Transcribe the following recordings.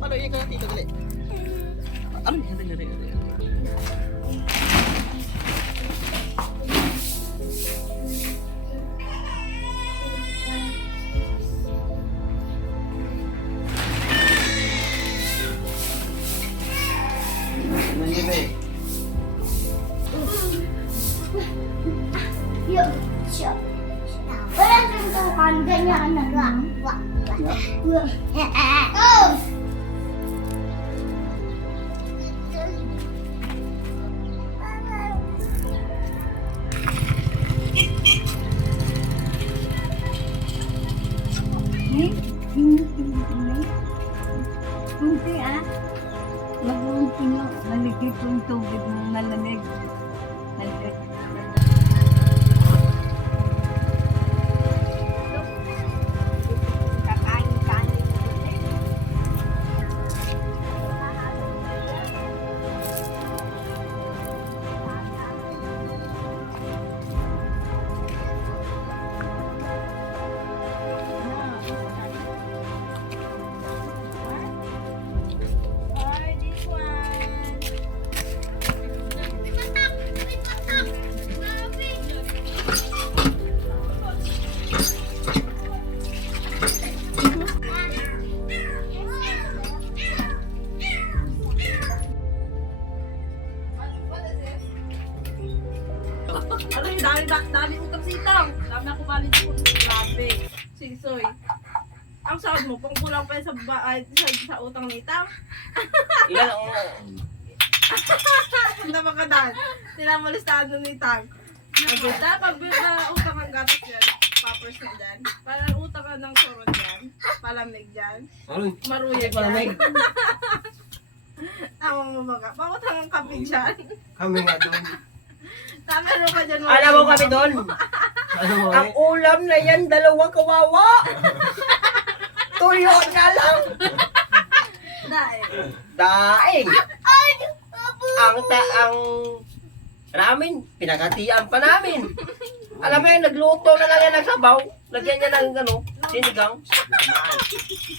papaluin ko na dito, dali. Ano yan? Dali. Wala tuntukan, ganyan na lang. Kunti mag-uunti nyo, maligid yung tubig ng malamig. Ano yung dami utang sitaw. Dami na kumalit ko. Grabe. Sisoy. Ang sahod mo, kung kulang pa sa utang nitaw. Ilan ang Hindi ba ka dahil? Tinamalistahan ng nitang. Agita, pag utang ang gatas yan, papers na dyan. Parang utang ka ng suron dyan. Palamig dyan. Maruya dyan. Tama mo ba ka? Pautang ang kape dyan. Kami nga doon. Meron ka dyan. Alam mo kami doon? Ano mo Ang ulam na yan, dalawa kawawa. Tuyo na lang. Dahil. Daing. Ang ramen, pinagatian pa namin. Alam mo yan, nagluto na lang yan ng sabaw. Lagyan niya ng sinigang.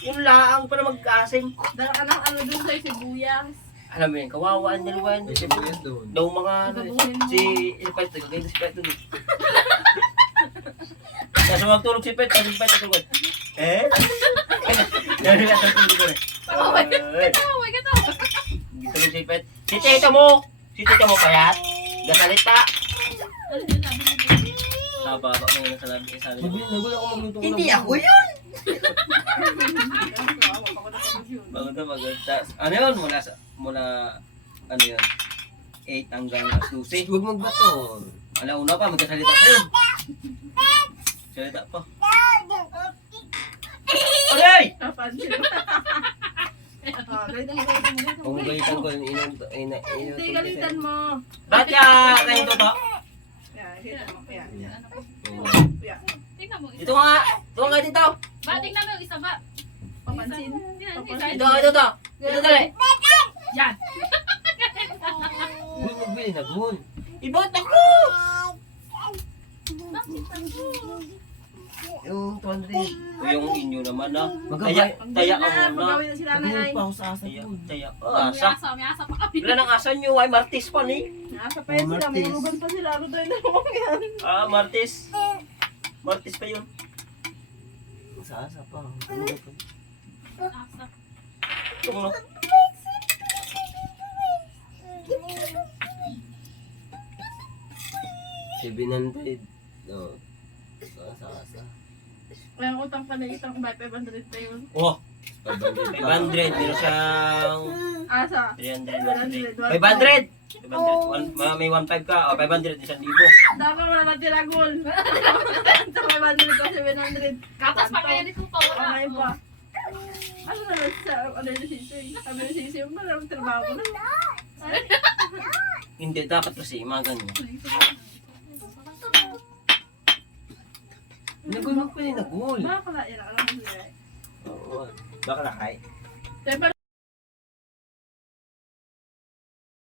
Yung laang pa na mag-asim. Dala ka ng doon sa'yo, sibuyas. Alam mo yan, kawawa ang dalawa yan. May sibuyas doon. Daw mga Babuhin mo. si Pet, gagawin si Pet doon. Kasi magtulog si Pet, si Pet tulog. Eh? Dari na tulog ko eh. Pawaway ka to. Tulog si Pet. Si tito mo payat. Gasalita. Ano yun, sabi niya? Baba mo yung sabi. Nagulat ako magluto ko. Hindi ako yun! Maganda. Ano yun? Mula ano yun? 8 hanggang 12. Huwag magbato. Alauna pa, magkasalita pa yun. Salita pa. Aray! Kapansin mo. Galitan mo. Kung galitan ko, Hindi, galitan mo. Ba't ka kayo to? Yan, kita mo. Yan. Yan. Tingnan mo, Dito nga! Dito nga dito! ba, tingnan mo, isa ba? Papansin. Yan, Papansin. Dito to! Dito dali! Yan. Huwag magbili na gun. Ibot ako! Yung 200. Yung inyo naman ah. Magkabay. Taya na, ka muna. magawin na sila na Magulog ay. pa ako sa asa Taya. doon. Asa. May asa pa kami. Ilan ang asa nyo? Ay, Martis pa ni. Nasa pa yun sila, may lugan pa sila. Ano tayo dalawang yan? Ah, Martis. Martis pa yun. Sa asa pa. Asa. Itong no. $700. No. Sa asa. May utang pa na itang by 500 pa yun. Oh, 500 pa. 500. Meron siyang Asa? 300. 100. 500! 500. May 1.5 ka. O, 500. 1,000. Dapat wala na tiragol. Sa 500 kasi 700. Katas pa kaya dito pa. Wala. Kamay pa. Ano naman sa ano yung sisi? Sabi yung sisi, maraming trabaho ko na. Hindi, dapat kasi mga ganyan. Nagulog pa rin nagul. Baka na, yan ang alam mo sila. Oo. Baka nakay. Siyempre,